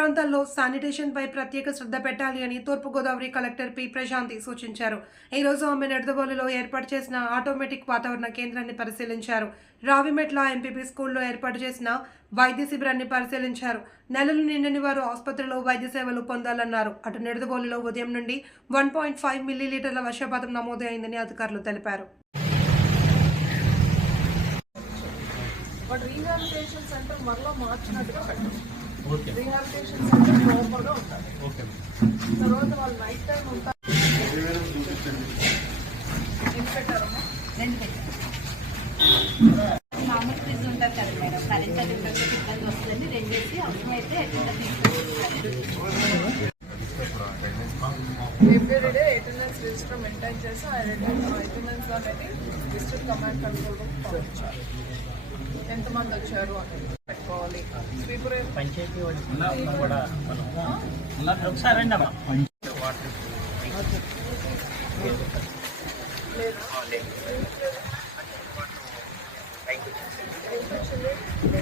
ప్రాంతాల్లో శానిటేషన్పై ప్రత్యేక శ్రద్ధ పెట్టాలి అని తూర్పుగోదావరి కలెక్టర్ పి ప్రశాంతి సూచించారు. ఈ రోజు ఆమె నిడదవోలులో ఏర్పాటు చేసిన ఆటోమేటిక్ వాతావరణ కేంద్రాన్ని పరిశీలించారు. రావిమెట్ల ఎంపీపీ స్కూల్లో ఏర్పాటు చేసిన వైద్య శిబిరాన్ని పరిశీలించారు. నెలలు నిండని వారు ఆసుపత్రిలో వైద్య సేవలు పొందాలన్నారు. అటు నిడదవోలులో ఉదయం నుండి 1.5 మిల్లీలీటర్ల వర్షపాతం నమోదు అయిందని అధికారులు తెలిపారు. రీహాబిలిటేషన్ సెంటర్ మరలా మార్చినట్టుగా పెట్టారు. రీహాబిలిటేషన్ సెంటర్ ప్రాపర్గా ఉండాలి. తర్వాత వాళ్ళు నైట్ టైం ఉంటారు. ఎన్ని పెట్టారమ్మా? మామూలు ఫ్రిడ్జ్ ఉంటుంది కదా మేడం, కరెంట్ అది ఇబ్బంది వస్తుంది. రెండేసి అవసరమైతే ఎవ్రీడే అటెండెన్స్ రిజిస్టర్ మెయింటైన్ చేసి ఆ అటెండెన్స్ అనేది డిస్ట్రిక్ట్ కమాండ్ కంట్రోల్ రూమ్ పంపించాలి. ఎంతమంది వచ్చారు అనేది పెట్టుకోవాలి. స్వీపర్ పంచాయతీ కూడా ఒకసారి రండి అమ్మా.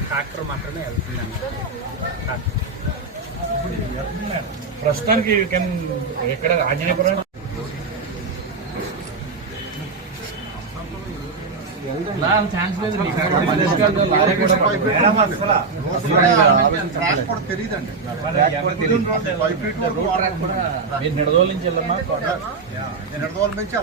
ట్రాక్టర్ మాత్రమే వెళ్తుందండి. ప్రస్తుతానికి ఎక్కడ ఆంజనేయపురం ఛాన్స్ లేదు. మీరు నిడదోలు నుంచి వెళ్ళమ్మా. నిడదవోలు నుంచి